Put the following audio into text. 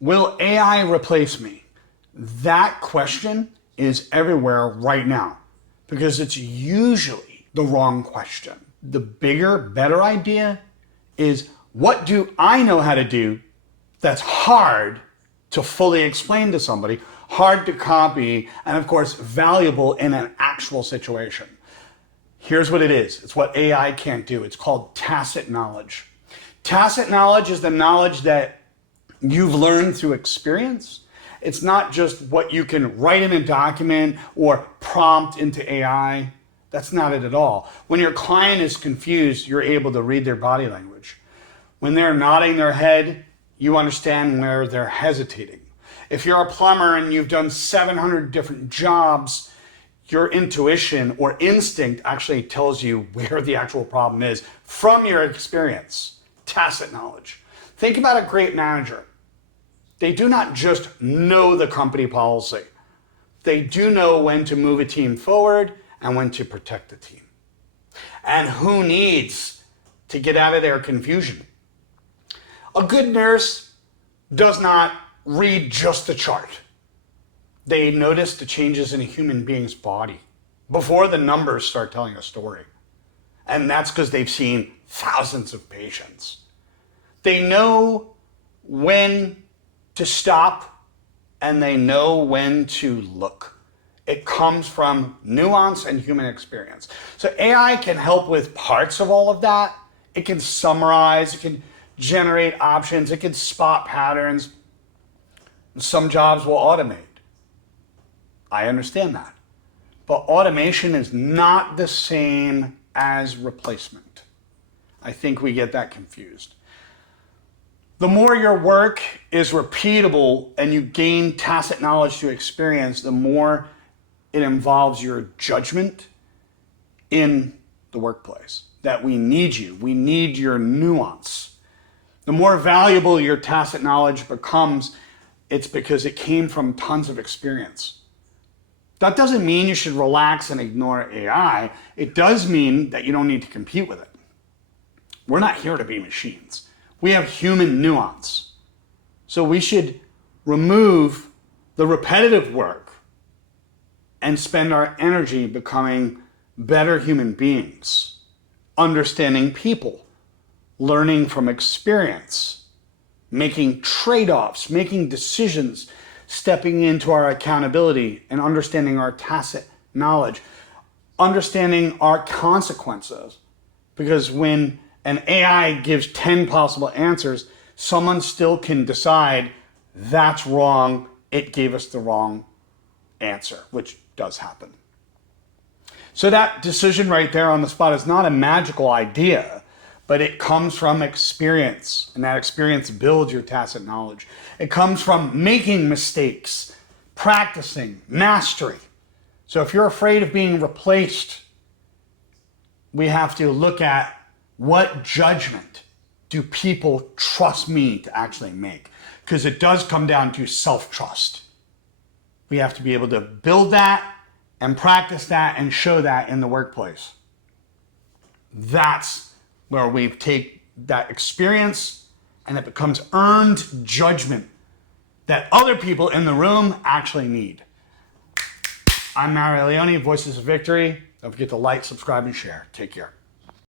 Will AI replace me? That question is everywhere right now because it's usually the wrong question. The bigger, better idea is, what do I know how to do that's hard to fully explain to somebody, hard to copy, and of course, valuable in an actual situation? Here's what it is. It's what AI can't do. It's called tacit knowledge. Tacit knowledge is the knowledge that you've learned through experience. It's not just what you can write in a document or prompt into AI. That's not it at all. When your client is confused, you're able to read their body language. When they're nodding their head, you understand where they're hesitating. If you're a plumber and you've done 700 different jobs, your intuition or instinct actually tells you where the actual problem is from your experience. Tacit knowledge. Think about a great manager. They do not just know the company policy. They do know when to move a team forward and when to protect the team. And who needs to get out of their confusion. A good nurse does not read just the chart. They notice the changes in a human being's body before the numbers start telling a story. And that's because they've seen thousands of patients. They know when to stop and they know when to look. It comes from nuance and human experience. So AI can help with parts of all of that. It can summarize, it can generate options, it can spot patterns. Some jobs will automate. I understand that. But automation is not the same as replacement. I think we get that confused. The more your work is repeatable and you gain tacit knowledge to experience, the more it involves your judgment in the workplace. That we need you. We need your nuance. The more valuable your tacit knowledge becomes, it's because it came from tons of experience. That doesn't mean you should relax and ignore AI. It does mean that you don't need to compete with it. We're not here to be machines. We have human nuance. So we should remove the repetitive work and spend our energy becoming better human beings, understanding people, learning from experience, making trade-offs, making decisions, stepping into our accountability and understanding our tacit knowledge, understanding our consequences. Because when an AI gives 10 possible answers, someone still can decide that's wrong, it gave us the wrong answer, which does happen. So that decision right there on the spot is not a magical idea, but it comes from experience, and that experience builds your tacit knowledge. It comes from making mistakes, practicing, mastery. So if you're afraid of being replaced, we have to look at what judgment do people trust me to actually make? Because it does come down to self-trust. We have to be able to build that and practice that and show that in the workplace. That's where we take that experience and it becomes earned judgment that other people in the room actually need. I'm Mario Leone, Voices of Victory. Don't forget to like, subscribe, and share. Take care.